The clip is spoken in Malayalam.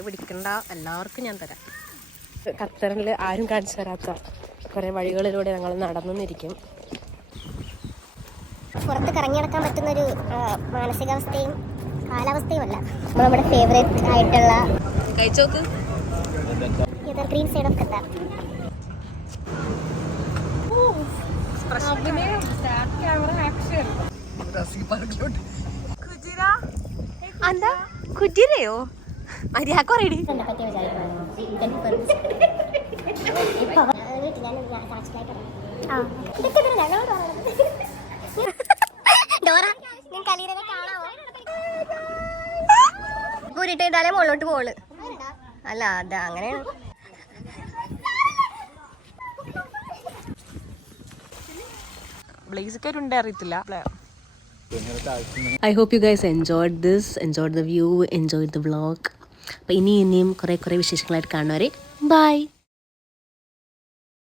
കയ്യിൽ പിടിക്കണ്ട, എല്ലാവർക്കും ഞാൻ തരാം. ഖത്തറിൽ ആരും കാണിച്ചു തരാത്ത കുറേ വഴികളിലൂടെ ഞങ്ങൾ നടന്നിരിക്കും. പുറത്ത് കറങ്ങി നടക്കാൻ പറ്റുന്നൊരു മാനസികാവസ്ഥയും കാലാവസ്ഥയും അല്ല. നമ്മുടെ ഫേവറേറ്റ് ആയിട്ടുള്ള കഴിച്ചോക്ക് ഗ്രീൻ സൈഡ് ഓഫ് ഖത്തർ. കുതിരയോ മര്യാദ റെഡി. ൂരിട്ടാലേ മുകളിലോട്ട് പോള് അല്ല, അത് അങ്ങനെയാണ്. ബ്ലേസിക്കാരുണ്ട് അറിയത്തില്ല. I hope you guys enjoyed this, enjoyed the view, enjoyed the vlog. അപ്പോൾ ഇനിയും കുറേ വിശേഷങ്ങളായിട്ട് കാണുന്നവരെ ബൈ.